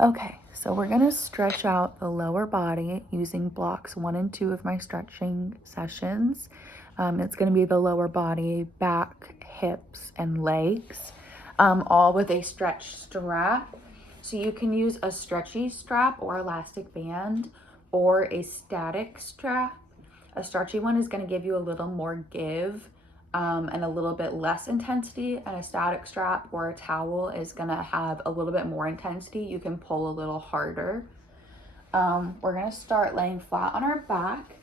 Okay, so we're gonna stretch out the lower body using blocks 1 and 2 of my stretching sessions. It's gonna be the lower body, back, hips, and legs, all with a stretch strap. So you can use a stretchy strap or elastic band or a static strap. A stretchy one is gonna give you a little more give and a little bit less intensity, and a static strap or a towel is gonna have a little bit more intensity. You can pull a little harder. We're gonna start laying flat on our back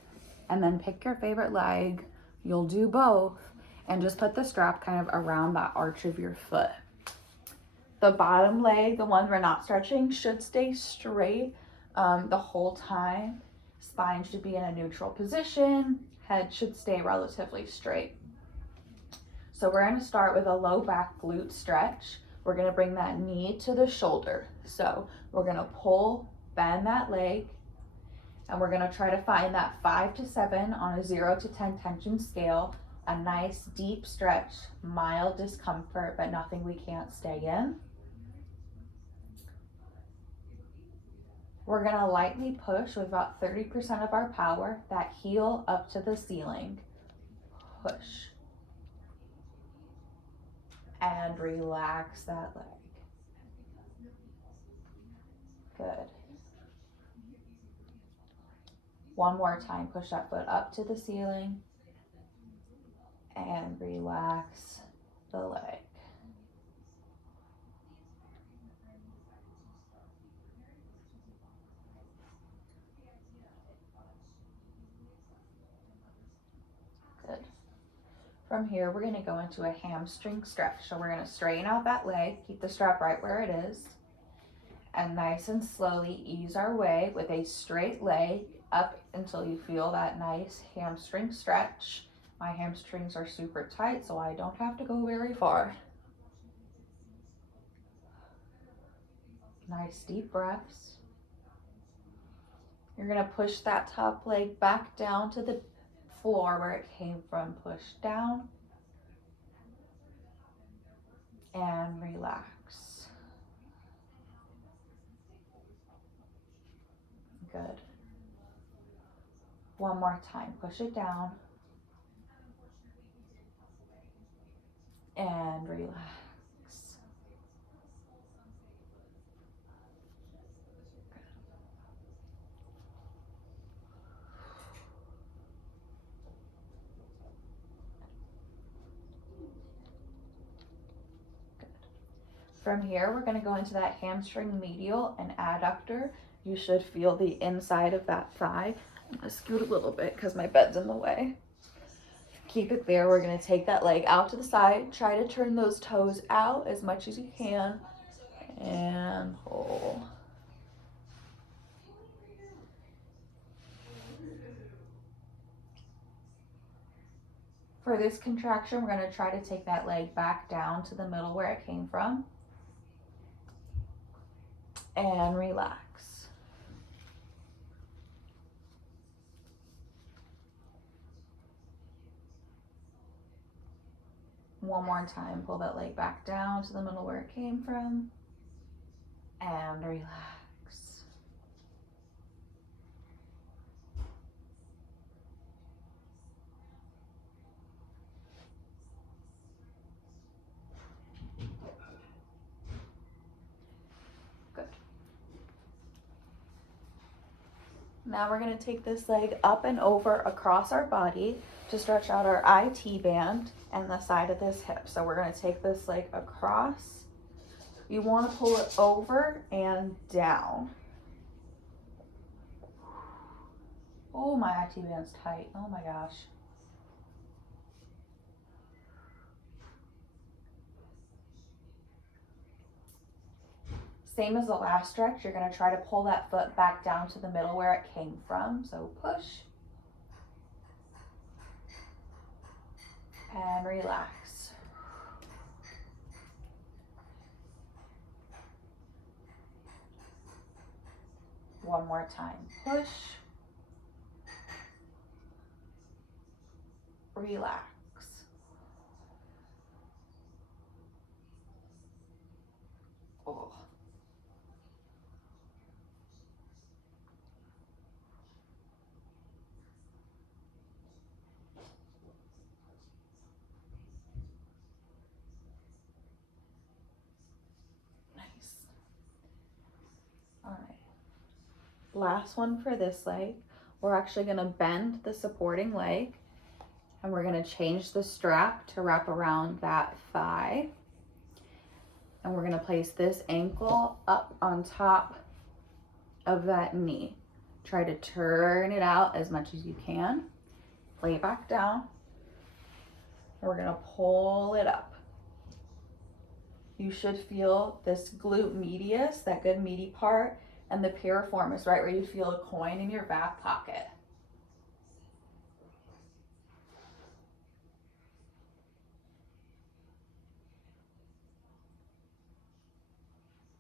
and then pick your favorite leg. You'll do both and just put the strap kind of around that arch of your foot. The bottom leg, the ones we're not stretching, should stay straight the whole time. Spine should be in a neutral position. Head should stay relatively straight. So we're going to start with a low back glute stretch. We're going to bring that knee to the shoulder. So we're going to pull, bend that leg, and we're going to try to find that 5 to 7 on a 0 to 10 tension scale. A nice deep stretch, mild discomfort, but nothing we can't stay in. We're going to lightly push with about 30% of our power, that heel up to the ceiling. Push. And relax that leg. Good. One more time, push that foot up to the ceiling and relax the leg. Good. From here, we're going to go into a hamstring stretch. So we're going to straighten out that leg, keep the strap right where it is, and nice and slowly ease our way with a straight leg up until you feel that nice hamstring stretch. My hamstrings are super tight, so I don't have to go very far. Nice deep breaths. You're going to push that top leg back down to the floor where it came from. Push down and relax. Good. One more time. Push it down and relax. From here, we're going to go into that hamstring medial and adductor. You should feel the inside of that thigh. I'm going to scoot a little bit because my bed's in the way. Keep it there. We're going to take that leg out to the side. Try to turn those toes out as much as you can. And pull. For this contraction, we're going to try to take that leg back down to the middle where it came from. And relax. One more time, pull that leg back down to the middle where it came from. And relax. Good. Now we're going to take this leg up and over across our body to stretch out our IT band and the side of this hip. So we're going to take this leg across. You want to pull it over and down. Oh, my IT band's tight. Oh my gosh. Same as the last stretch, you're going to try to pull that foot back down to the middle where it came from. So push and relax. One more time. Push, relax. Oh. Last one for this leg. We're actually gonna bend the supporting leg and we're gonna change the strap to wrap around that thigh. And we're gonna place this ankle up on top of that knee. Try to turn it out as much as you can. Lay back down. We're gonna pull it up. You should feel this glute medius, that good meaty part, and the piriformis, right where you feel a coin in your back pocket.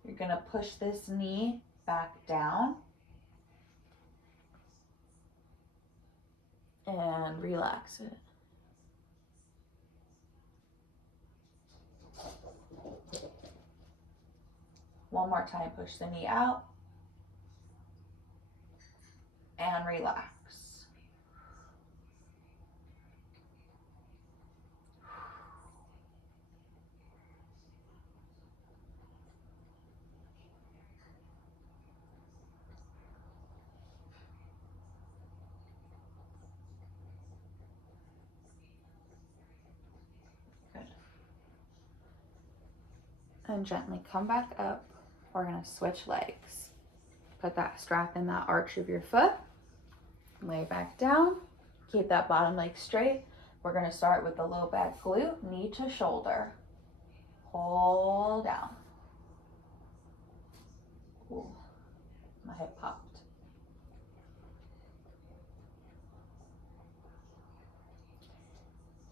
You're gonna push this knee back down and relax it. One more time, push the knee out and relax. Good. And gently come back up. We're gonna switch legs. Put that strap in that arch of your foot. Lay back down. Keep that bottom leg straight. We're gonna start with the low back glute, knee to shoulder. Pull down. Ooh, my hip popped.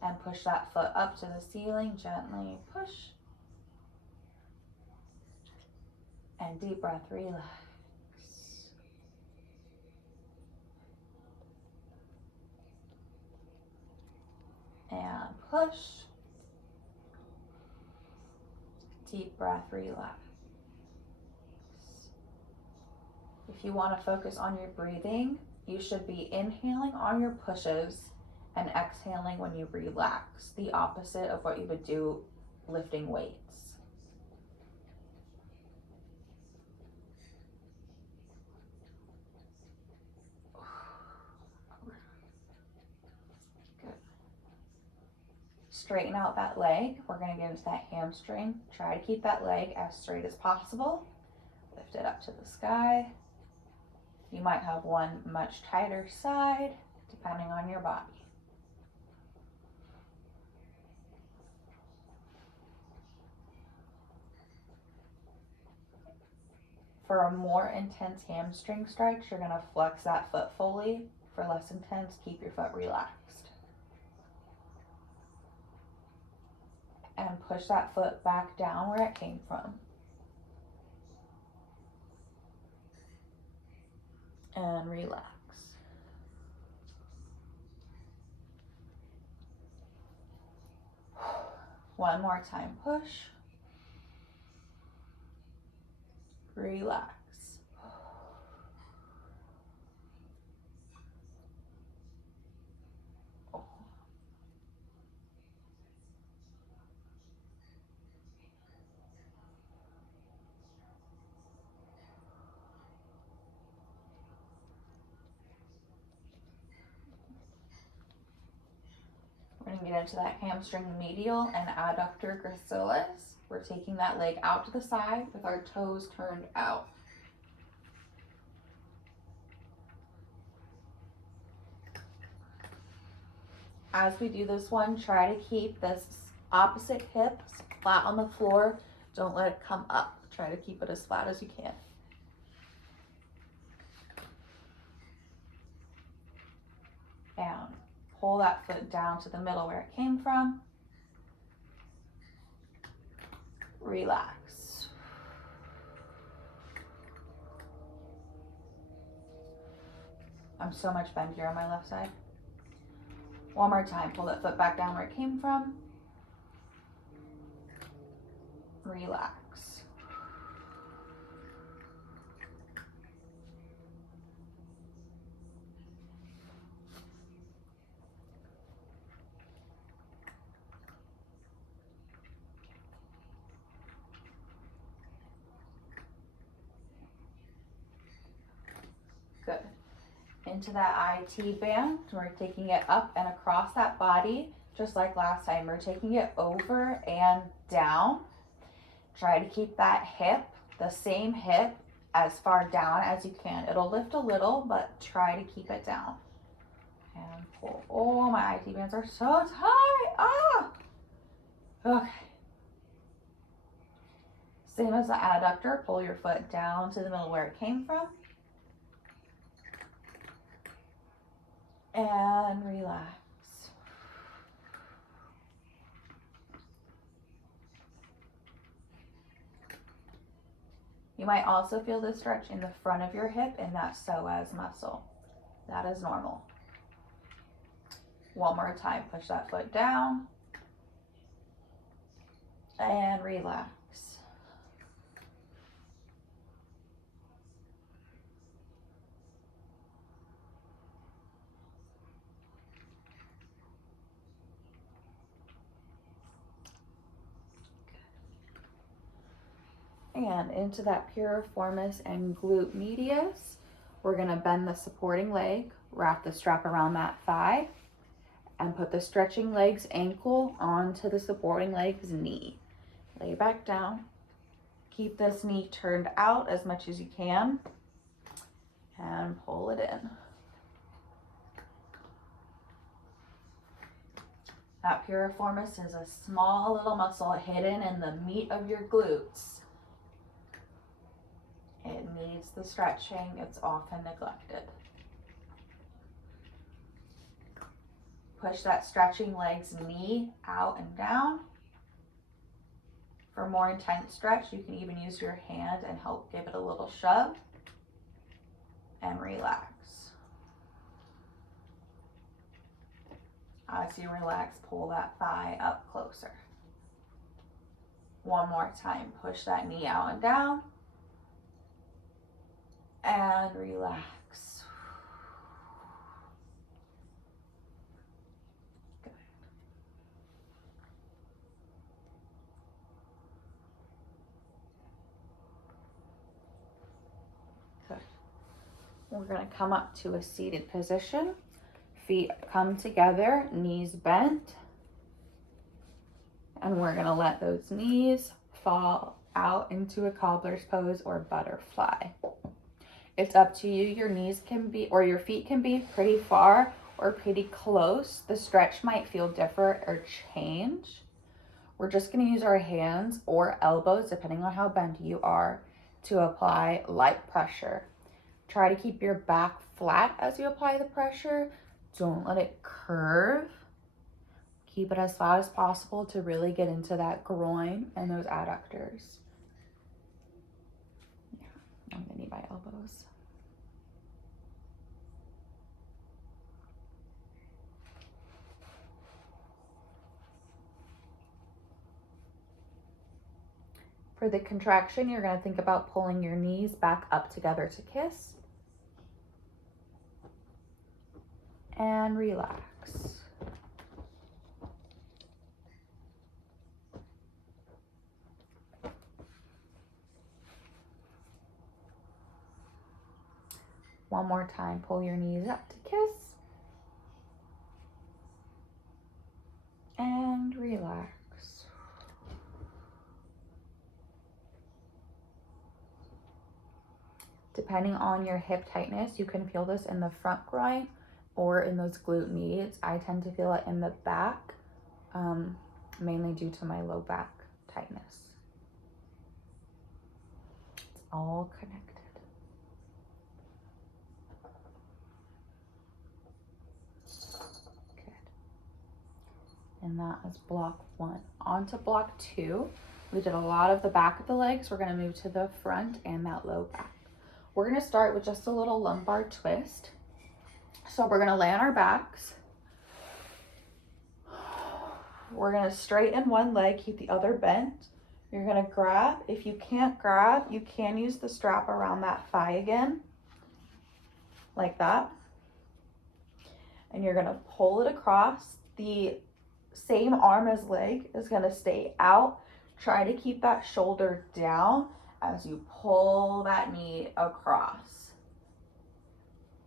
And push that foot up to the ceiling, gently push. And deep breath, relax. And push. Deep breath, relax. If you want to focus on your breathing, you should be inhaling on your pushes and exhaling when you relax, the opposite of what you would do lifting weights. Good. Straighten out that leg. We're going to get into that hamstring. Try to keep that leg as straight as possible. Lift it up to the sky. You might have one much tighter side, depending on your body. For a more intense hamstring stretch, you're going to flex that foot fully. For less intense, keep your foot relaxed. And push that foot back down where it came from. And relax. One more time, push. Relax. We're going to get into that hamstring medial and adductor gracilis. We're taking that leg out to the side with our toes turned out. As we do this one, try to keep this opposite hip flat on the floor. Don't let it come up. Try to keep it as flat as you can. And pull that foot down to the middle where it came from. Relax. I'm so much bendier on my left side. One more time, pull that foot back down where it came from. Relax. into that IT band. We're taking it up and across that body, just like last time. We're taking it over and down. Try to keep that hip, the same hip, as far down as you can. It'll lift a little, but try to keep it down. And pull. Oh, my IT bands are so tight. Ah! Okay. Same as the adductor, pull your foot down to the middle where it came from. And relax. You might also feel the stretch in the front of your hip in that psoas muscle. That is normal. One more time, push that foot down and relax. And into that piriformis and glute medius, we're gonna bend the supporting leg, wrap the strap around that thigh, and put the stretching leg's ankle onto the supporting leg's knee. Lay back down. Keep this knee turned out as much as you can, and pull it in. That piriformis is a small little muscle hidden in the meat of your glutes. It needs the stretching. It's often neglected. Push that stretching leg's knee out and down. For more intense stretch, you can even use your hand and help give it a little shove. And relax. As you relax, pull that thigh up closer. One more time, push that knee out and down. And relax. Good. Good. We're going to come up to a seated position. Feet come together, knees bent. And we're going to let those knees fall out into a cobbler's pose or butterfly. It's up to you. Your knees can be, or your feet can be pretty far or pretty close. The stretch might feel different or change. We're just going to use our hands or elbows, depending on how bent you are, to apply light pressure. Try to keep your back flat as you apply the pressure. Don't let it curve. Keep it as flat as possible to really get into that groin and those adductors. Yeah, I'm gonna need my elbows. For the contraction, you're gonna think about pulling your knees back up together to kiss. And relax. One more time, pull your knees up to kiss. And relax. Depending on your hip tightness, you can feel this in the front groin or in those glute medius. I tend to feel it in the back, mainly due to my low back tightness. It's all connected. Good. And that is block 1. On to block 2. We did a lot of the back of the legs. We're gonna move to the front and that low back. We're gonna start with just a little lumbar twist. So we're gonna lay on our backs. We're gonna straighten one leg, keep the other bent. You're gonna grab. If you can't grab, you can use the strap around that thigh again, like that. And you're gonna pull it across. The same arm as leg is gonna stay out. Try to keep that shoulder down as you pull that knee across.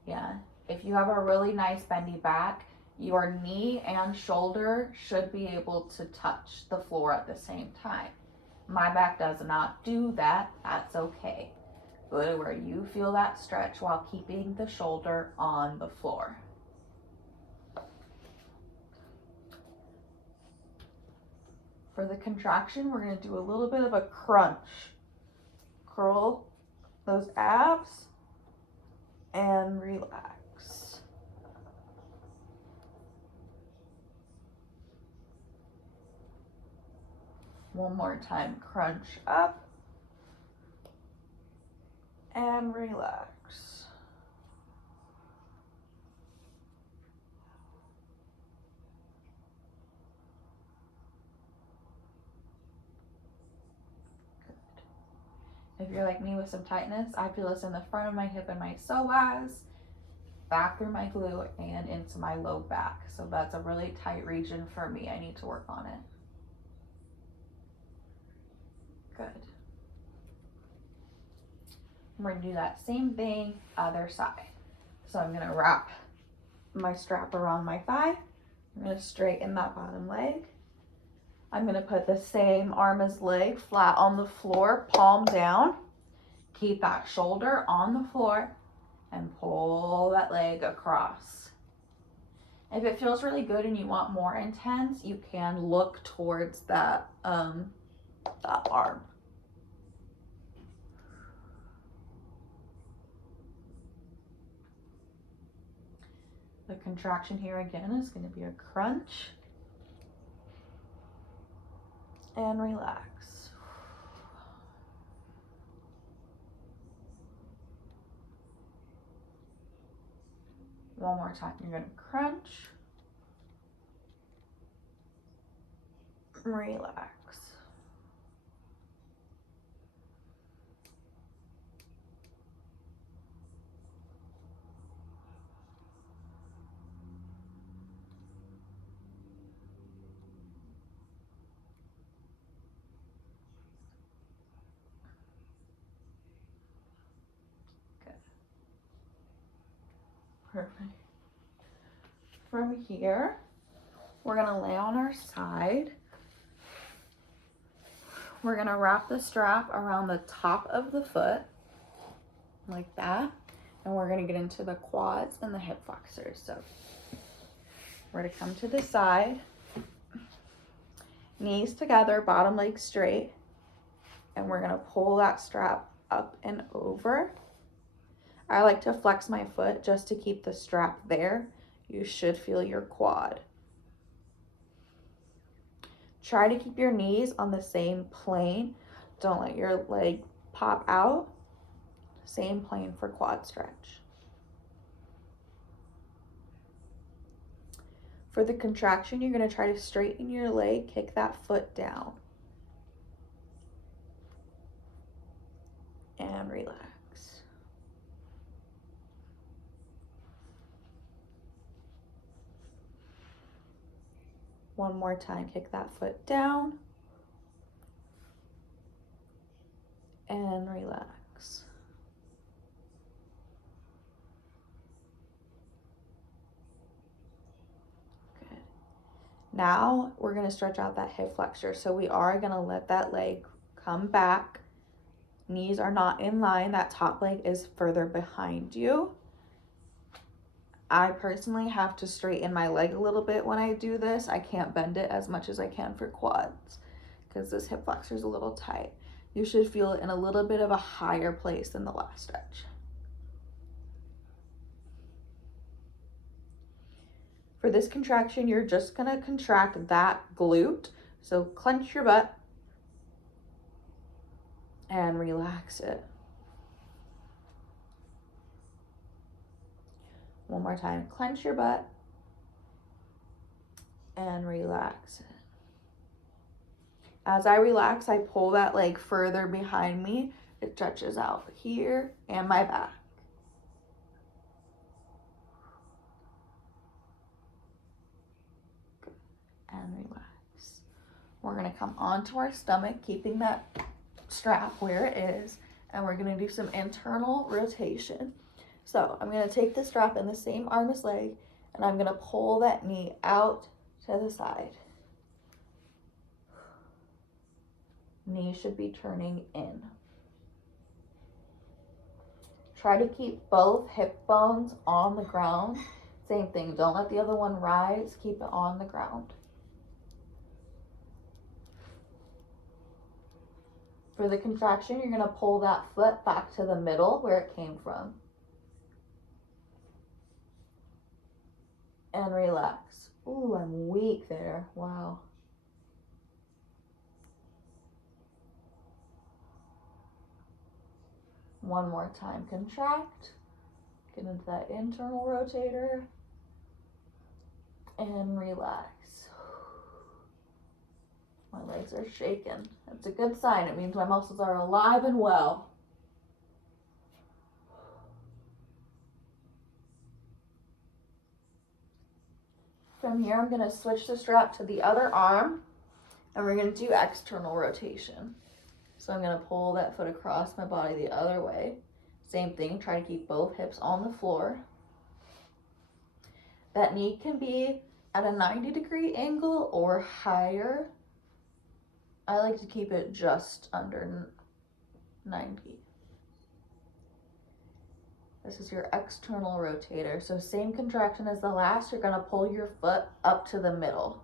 Yeah. If you have a really nice bendy back, your knee and shoulder should be able to touch the floor at the same time. My back does not do that. That's okay. Go to where you feel that stretch while keeping the shoulder on the floor. For the contraction, we're going to do a little bit of a crunch. Curl those abs and relax. One more time, crunch up and relax. If you're like me with some tightness, I feel this in the front of my hip and my psoas, back through my glute and into my low back. So that's a really tight region for me. I need to work on it. Good. We're gonna do that same thing, other side. So I'm gonna wrap my strap around my thigh. I'm gonna straighten that bottom leg. I'm gonna put the same arm as leg flat on the floor, palm down. Keep that shoulder on the floor and pull that leg across. If it feels really good and you want more intense, you can look towards that arm. The contraction here again is going to be a crunch and relax. One more time, you're going to crunch, relax. Perfect. From here, we're gonna lay on our side. We're gonna wrap the strap around the top of the foot, like that. And we're gonna get into the quads and the hip flexors. So we're gonna come to the side, knees together, bottom leg straight. And we're gonna pull that strap up and over. I like to flex my foot just to keep the strap there. You should feel your quad. Try to keep your knees on the same plane. Don't let your leg pop out. Same plane for quad stretch. For the contraction, you're gonna try to straighten your leg, kick that foot down. And relax. One more time, kick that foot down and relax. Good. Now we're gonna stretch out that hip flexor. So we are gonna let that leg come back. Knees are not in line. That top leg is further behind you. I personally have to straighten my leg a little bit when I do this. I can't bend it as much as I can for quads because this hip flexor is a little tight. You should feel it in a little bit of a higher place than the last stretch. For this contraction, you're just gonna contract that glute. So clench your butt and relax it. One more time, clench your butt and relax it. As I relax, I pull that leg further behind me. It stretches out here and my back. And relax. We're gonna come onto our stomach, keeping that strap where it is, and we're gonna do some internal rotation. So I'm going to take the strap in the same arm as leg, and I'm going to pull that knee out to the side. Knee should be turning in. Try to keep both hip bones on the ground. Same thing, don't let the other one rise, keep it on the ground. For the contraction, you're gonna pull that foot back to the middle where it came from. And relax. Ooh, I'm weak there, wow. One more time, contract. Get into that internal rotator. And relax. My legs are shaking. That's a good sign. It means my muscles are alive and well. From here, I'm gonna switch the strap to the other arm, and we're gonna do external rotation. So I'm gonna pull that foot across my body the other way. Same thing, try to keep both hips on the floor. That knee can be at a 90-degree angle or higher. I like to keep it just under 90. This is your external rotator. So same contraction as the last, you're gonna pull your foot up to the middle.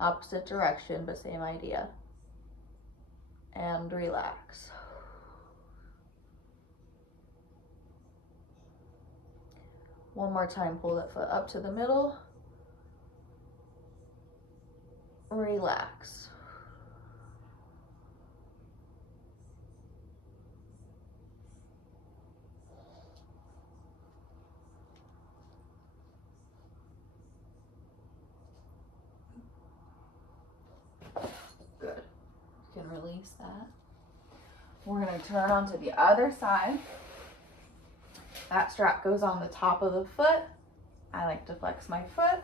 Opposite direction, but same idea. And relax. One more time, pull that foot up to the middle. Relax. Good. You can release that. We're going to turn onto the other side. That strap goes on the top of the foot. I like to flex my foot.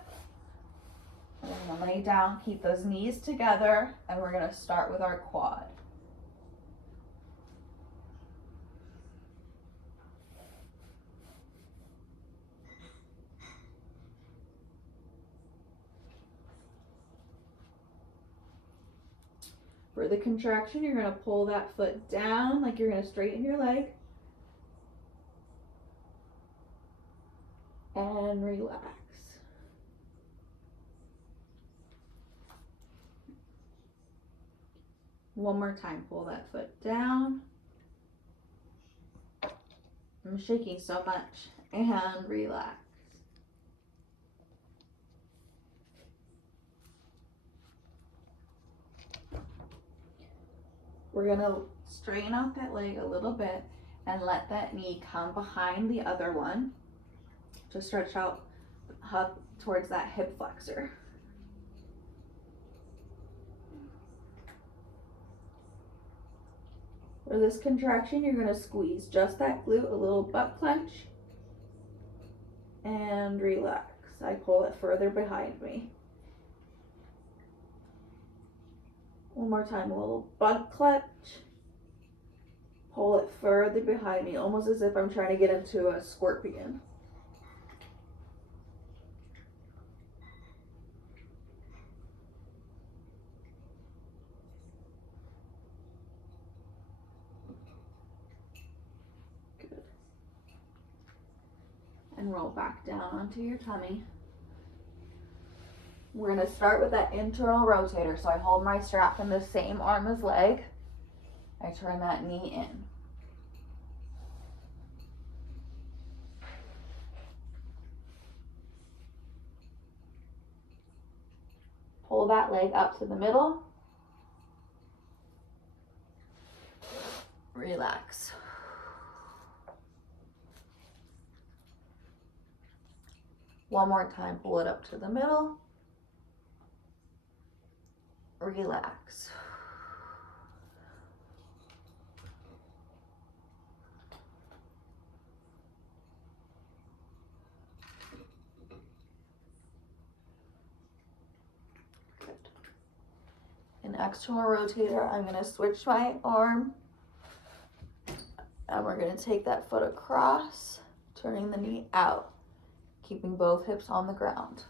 We're going to lay down, keep those knees together, and we're going to start with our quad. For the contraction, you're going to pull that foot down like you're going to straighten your leg. And relax. One more time, pull that foot down. I'm shaking so much. And relax. We're gonna straighten out that leg a little bit and let that knee come behind the other one to stretch out up towards that hip flexor. For this contraction, you're gonna squeeze just that glute, a little butt clench, and relax. I pull it further behind me. One more time, a little butt clench. Pull it further behind me, almost as if I'm trying to get into a scorpion. Good. And roll back down onto your tummy. We're gonna start with that internal rotator. So I hold my strap in the same arm as leg. I turn that knee in. Pull that leg up to the middle. Relax. One more time, pull it up to the middle. Relax. Good. An external rotator, I'm going to switch my arm And we're gonna take that foot across, turning the knee out, keeping both hips on the ground.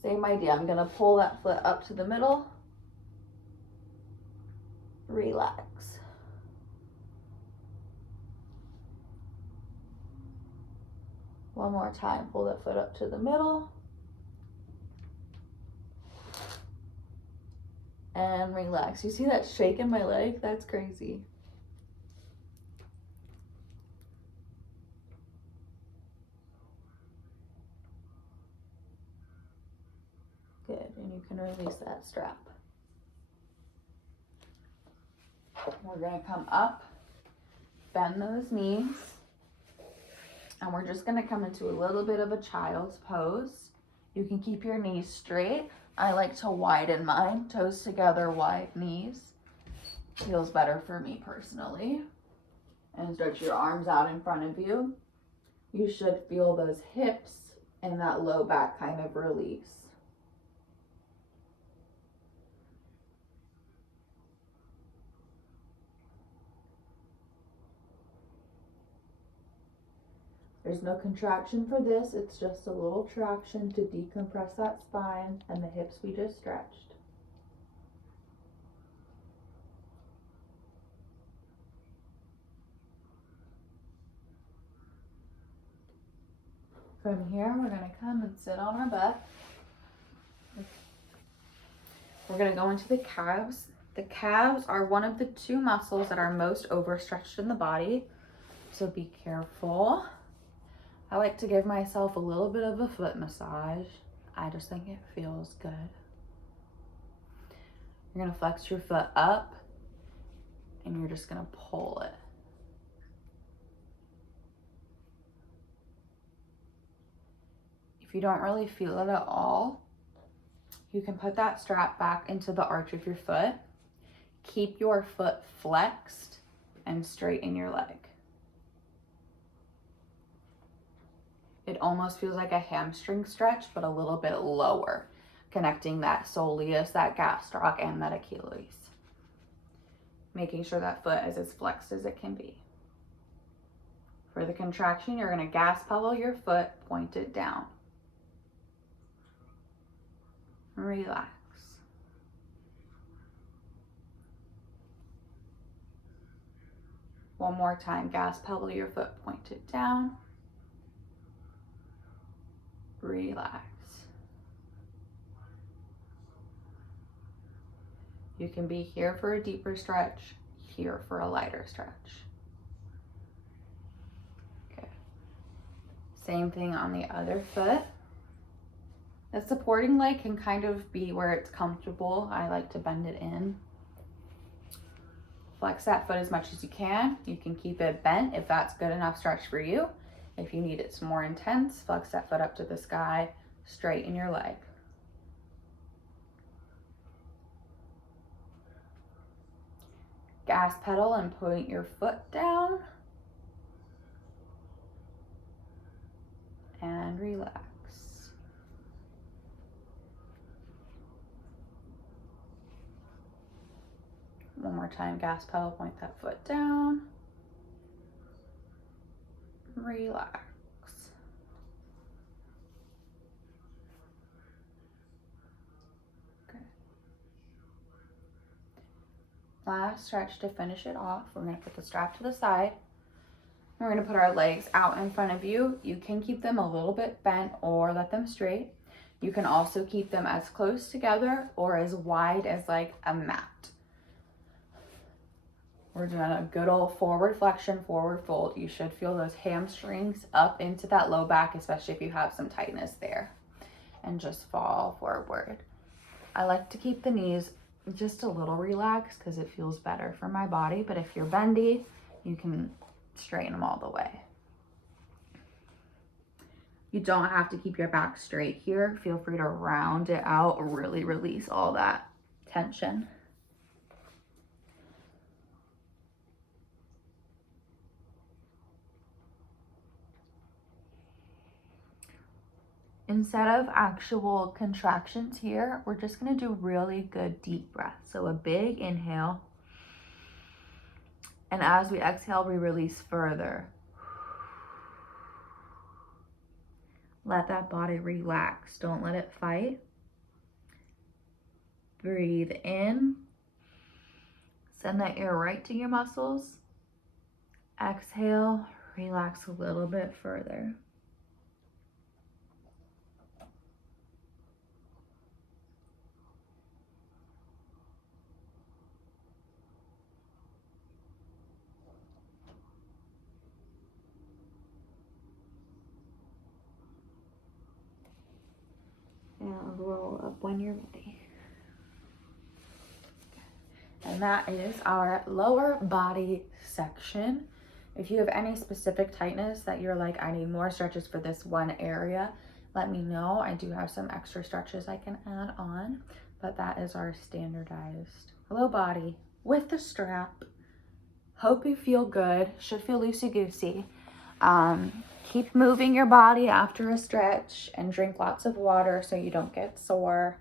Same idea, I'm gonna pull that foot up to the middle, relax. One more time, pull that foot up to the middle, and relax. You see that shake in my leg? That's crazy. Good, and you can release that strap. We're gonna come up, bend those knees, and we're just gonna come into a little bit of a child's pose. You can keep your knees straight. I like to widen mine, toes together, wide knees. Feels better for me personally. And stretch your arms out in front of you. You should feel those hips and that low back kind of release. There's no contraction for this, it's just a little traction to decompress that spine and the hips we just stretched. From here, we're gonna come and sit on our butt. We're gonna go into the calves. The calves are one of the two muscles that are most overstretched in the body, so be careful. I like to give myself a little bit of a foot massage. I just think it feels good. You're gonna flex your foot up and you're just gonna pull it. If you don't really feel it at all, you can put that strap back into the arch of your foot. Keep your foot flexed and straighten your leg. It almost feels like a hamstring stretch, but a little bit lower, connecting that soleus, that gastroc, and that Achilles. Making sure that foot is as flexed as it can be. For the contraction, you're gonna gas pedal your foot, point it down. Relax. One more time, gas pedal your foot, point it down. Relax. You can be here for a deeper stretch, here for a lighter stretch. Okay. Same thing on the other foot. The supporting leg can kind of be where it's comfortable. I like to bend it in. Flex that foot as much as you can. You can keep it bent if that's good enough stretch for you. If you need it some more intense, flex that foot up to the sky, straighten your leg. Gas pedal and point your foot down. And relax. One more time, gas pedal, point that foot down. Relax. Okay. Last stretch to finish it off. We're gonna put the strap to the side. We're gonna put our legs out in front of you. You can keep them a little bit bent or let them straight. You can also keep them as close together or as wide as like a mat. We're doing a good old forward flexion, forward fold. You should feel those hamstrings up into that low back, especially if you have some tightness there. And just fall forward. I like to keep the knees just a little relaxed because it feels better for my body. But if you're bendy, you can straighten them all the way. You don't have to keep your back straight here. Feel free to round it out or really release all that tension. Instead of actual contractions here, we're just gonna do really good deep breaths. So a big inhale. And as we exhale, we release further. Let that body relax. Don't let it fight. Breathe in. Send that air right to your muscles. Exhale, relax a little bit further. And roll up when you're ready. And that is our lower body section. If you have any specific tightness that you're like, I need more stretches for this one area, let me know. I do have some extra stretches I can add on, but that is our standardized low body with the strap. Hope you feel good. Should feel loosey-goosey. Keep moving your body after a stretch and drink lots of water so you don't get sore.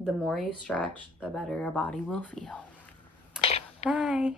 The more you stretch, the better your body will feel. Bye.